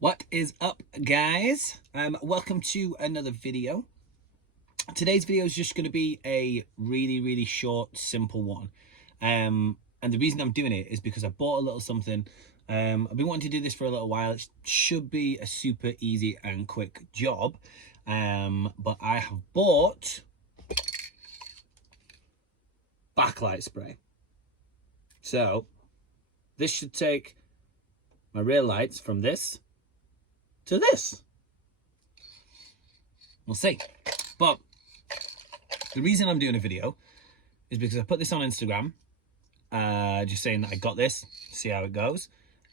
What is up, guys? Welcome to another video. Today's video is just going to be a really short, simple one. And the reason I'm doing it is because I bought a little something. I've been wanting to do this for a little while. It should be a super easy and quick job. But I have bought backlight spray. So this should take my rear lights from this to this. We'll see. But the reason I'm doing a video is because I put this on Instagram, just saying that I got this, see how it goes.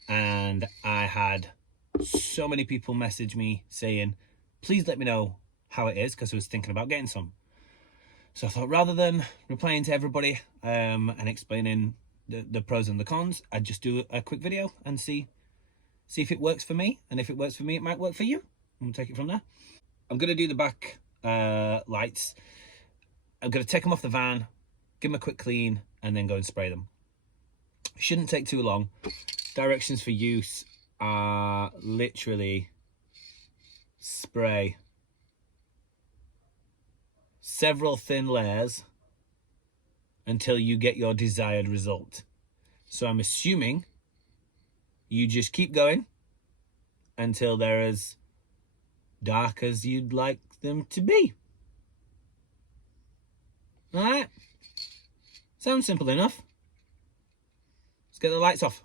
And I had so many people message me saying, please let me know how it is, because I was thinking about getting some. So I thought, rather than replying to everybody and explaining the pros and the cons, I'd just do a quick video and see if it works for me. And if it works for me, it might work for you. And we'll take it from there. I'm going to do the back lights. I'm going to take them off the van, give them a quick clean, and then go and spray them. Shouldn't take too long. Directions for use are literally spray several thin layers until you get your desired result. So I'm assuming you just keep going until they're as dark as you'd like them to be. All right, sounds simple enough. Let's get the lights off.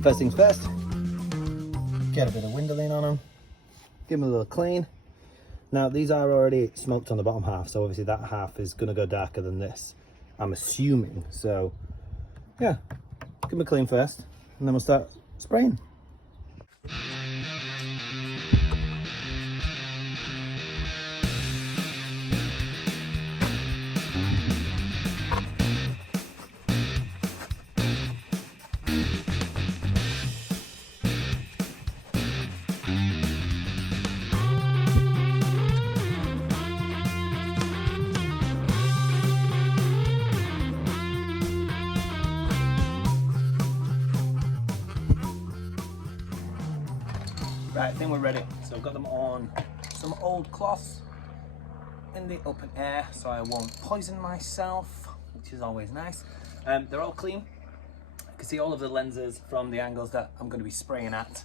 First things first, get a bit of windowing on them, give them a little clean. Now these are already smoked on the bottom half, so obviously that half is going to go darker than this, I'm assuming. So yeah, give them a clean first and then we'll start spraying. Right, I think we're ready. So I've got them on some old cloths in the open air so I won't poison myself, which is always nice. They're all clean. I can see all of the lenses from the angles that I'm going to be spraying at.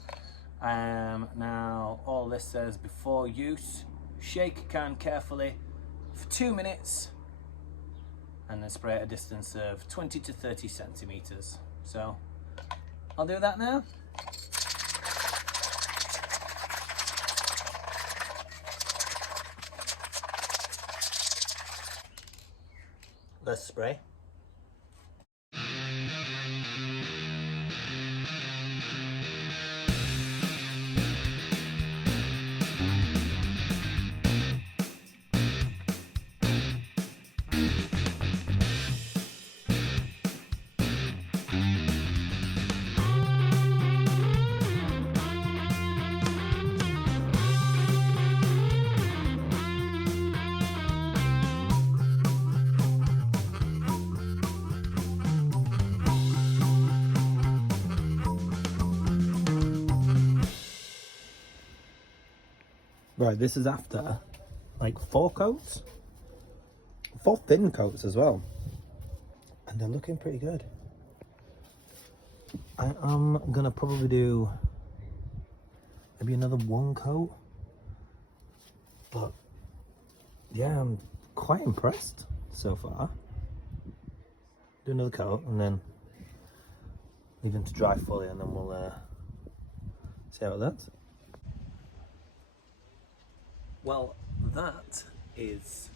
Now all this says before use, shake can carefully for 2 minutes and then spray at a distance of 20 to 30 centimeters. So I'll do that now. Let's spray. Right, this is after like 4 coats, 4 thin coats as well, and they're looking pretty good. I am gonna probably do maybe another 1 coat, but yeah, I'm quite impressed so far. Do another coat and then leave them to dry fully, and then we'll see how it looks. Well, that is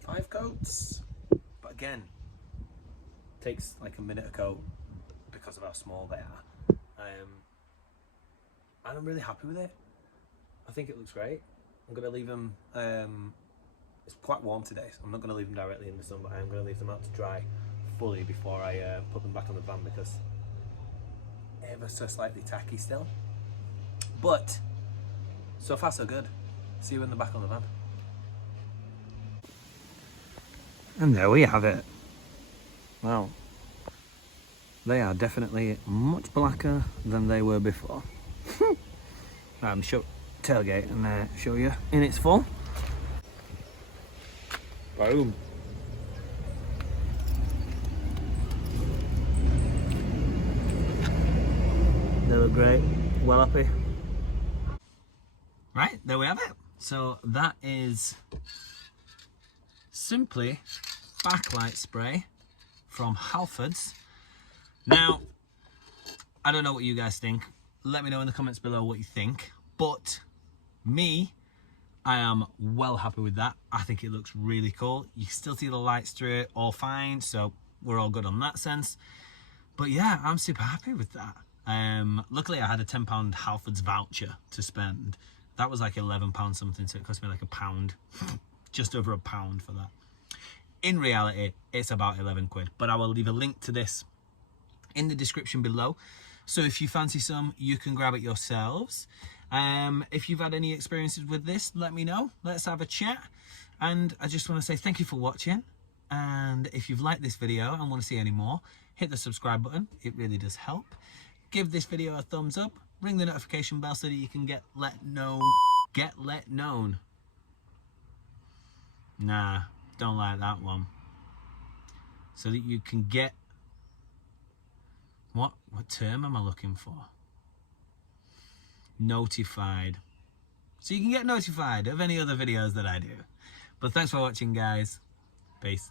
5 coats, but again, takes like a minute a coat because of how small they are. And I'm really happy with it. I think it looks great. I'm going to leave them, it's quite warm today, so I'm not going to leave them directly in the sun, but I am going to leave them out to dry fully before I put them back on the van, because ever so slightly tacky still. But so far so good. See you when they're back on the van. And there we have it. Wow. They are definitely much blacker than they were before. Show tailgate and show you in its full. Boom. They look great. Well happy. Right, there we have it. So that is simply backlight spray from Halfords. Now, I don't know what you guys think. Let me know in the comments below what you think. But me, I am well happy with that. I think it looks really cool. You can still see the lights through it, all fine. So we're all good on that sense. But yeah, I'm super happy with that. Luckily, I had a £10 Halfords voucher to spend. That was like £11 something, so it cost me like £1, just over £1 for that. In reality, it's about 11 quid, but I will leave a link to this in the description below. So if you fancy some, you can grab it yourselves. If you've had any experiences with this, let me know. Let's have a chat. And I just want to say thank you for watching. And if you've liked this video and want to see any more, hit the subscribe button. It really does help. Give this video a thumbs up. Ring the notification bell so that you can get let known. Nah, don't like that one. So that you can get, what term am I looking for? Notified. So you can get notified of any other videos that I do. But thanks for watching, guys. Peace.